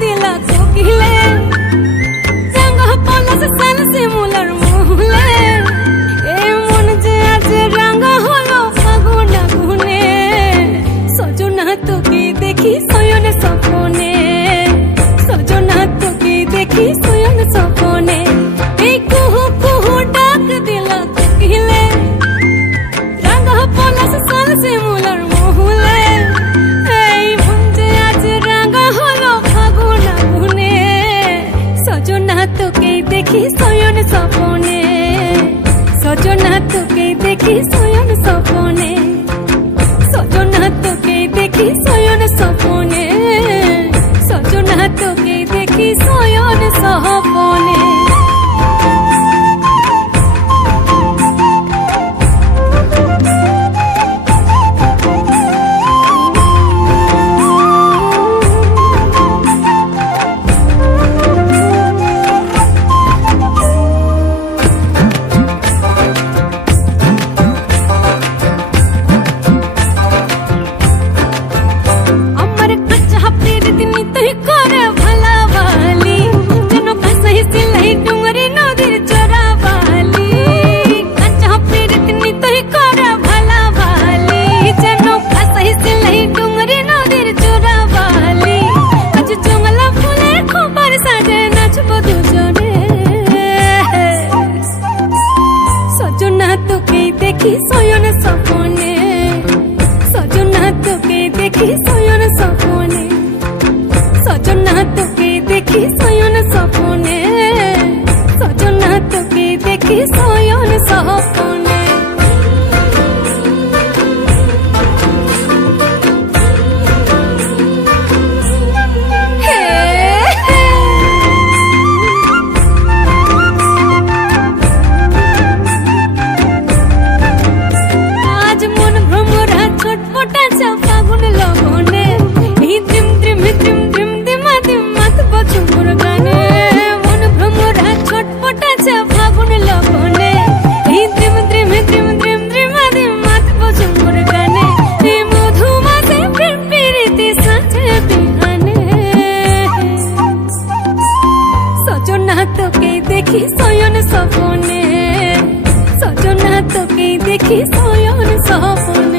दिला कोकिले रंग पलस सन सिमुलर मुहले ए मन जे आज रंग हलो फागुन गुने सजना তোকে দেখি সয়ন স্বপনে সजना তোকে দেখি সয়ন স্বপনে এই কুহু কুহু ডাক দিলা কোকিলে রंग পলস सन सिमुलर मुहले এই মন যে আজ রंग হলো ফাগুন গুনে সजना তোকে দেখি সয়ন স্বপনে সजना তোকে দেখি সয়ন স্বপনে সजना তোকে দেখি সয়ন স্বপনে সजना তোকে দেখি সয়ন স্বপনে দেখি সয়ন স্বপনে সजना তোকে দেখি সয়ন স্বপনে সजना তোকে দেখি সয়ন স্বপনে সजना তোকে দেখি সয়ন স্বপনে তোকে দেখি সয়ন স্বপনে সजना তোকে দেখি সয়ন স্বপনে।